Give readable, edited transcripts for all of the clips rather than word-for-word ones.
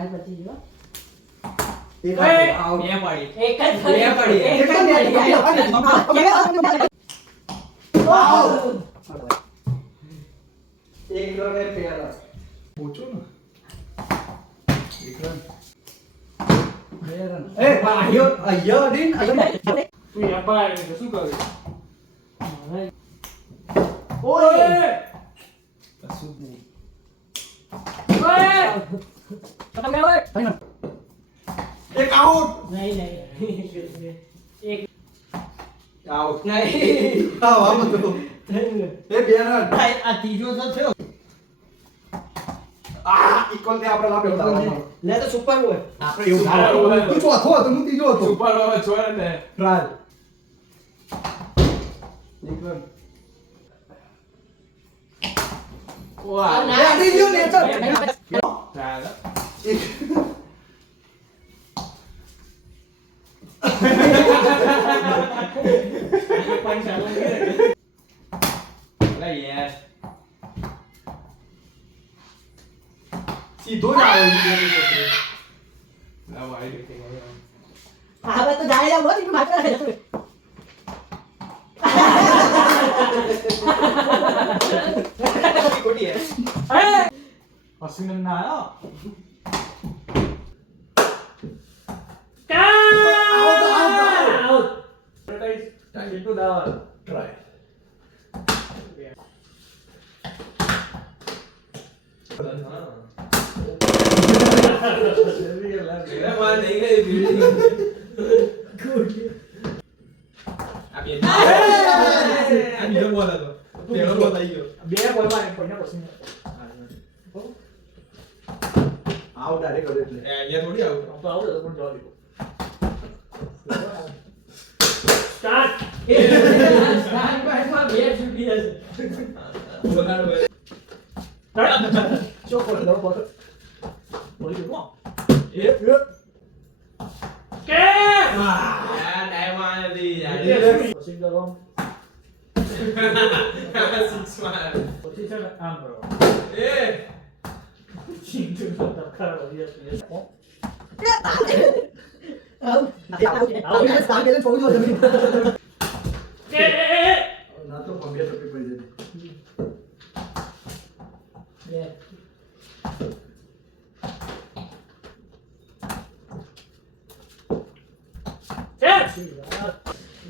trial પછી જો એક બે પડી એક જ એક રન એ પેર પૂછો ને એક રન બે રન એ આયો દિન તું યા બાય તો શું કરે ઓય કશું નહીં ઓય ખતમ ગયો ઓય એક આઉટ નહીં એક આઉટ નહીં હા વામ તો એ બે રન આ ત્રીજો તો થયો આ ઇક્વલ ને આપણે લાવ્યો હતા લે તો સુપર હોય આપણે એવું થાય તું ચોથો હતો હું ત્રીજો હતો સુપર ઓવર છોડ ને ટ્રાયલ એક રન વાહ આ ત્રીજો ને ચાલ ચાલ એક પૈસા લાગે લે યાર સીધો જ આવે છે ના વાઈ દે હા હવે તો જાય લા બોલ માત્ર કોટી હે અશ્વિન ના આયો આઉટ ટાઈમ ઇન્ટુ દાવર ટ્રાય બે બોલ માં કોઈને પછી આઉટ ડાયરેક્ટ કરે એટલે તો આવું તો પણ જવા દે સ્ટાર્ટ સ્ટાર્ટ બાય માં બે છૂટી હશે ચોકો લો બોલ બોલી કો એ કે પછી કરો પછી છે ને આમ કરો ચીંટુ તો તખર યસ યસ આઉટ સ્ટાર્ટ કરીને છોડી દો જમીન કે ના તો પગે તો પડી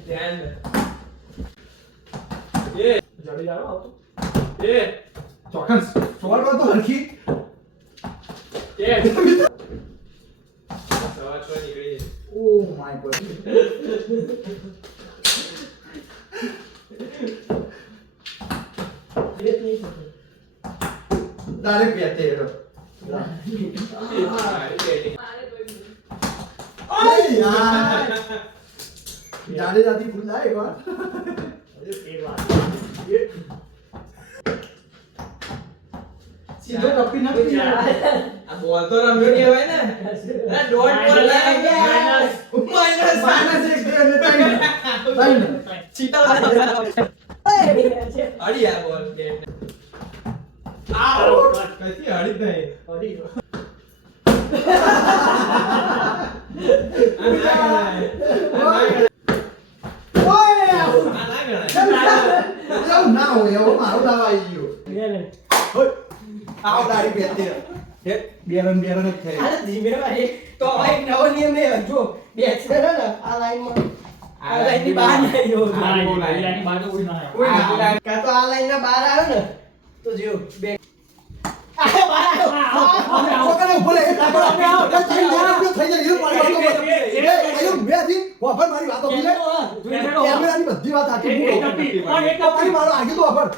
જાય જડી જાવ આવતો ચોક્કસ સોળ તો હરખી ઓ માય ગોડ ડાયરેક્ટ બેઠે એરો ઓય યાર જાડે જાતી ભૂલ લાય યાર સીધો ટપ્પી નથી આ બોલ તો રમ્યો કહેવાય ને અરે ડોટ બોલ માઇનસ એક બે અને ત્રણ ચીતા અડી આ બોલ બેટ આઉટ કઈથી અડી નહીં અડી ઓય આ ના ગણાય એવું ના હોય એવો મારો દાવા આવી ગયો ગેલે ઓય આવ ડાયરેક્ટ બેઠે હે બે રન જ થઈ અરે ધીમે ભાઈ તો ભાઈ નવો નિયમ ને જો બેટ્સમેન હે ને આ લાઈનમાં આ લાઈન ની બહાર નહીં આવ્યો લાઈન બાજુ કોઈ ના કોઈ ના કાં તો આ લાઈન ના બહાર આવ્યો ને તો જો બે આ બહાર આવ્યો છોકરાને બોલે એક આગળ થઈ જાય એ પાડો એ મેથી વફર મારી વાતો બોલે કેમેરાની બધી વાત આખી એક ટપ્પી મારો આગે તો વફર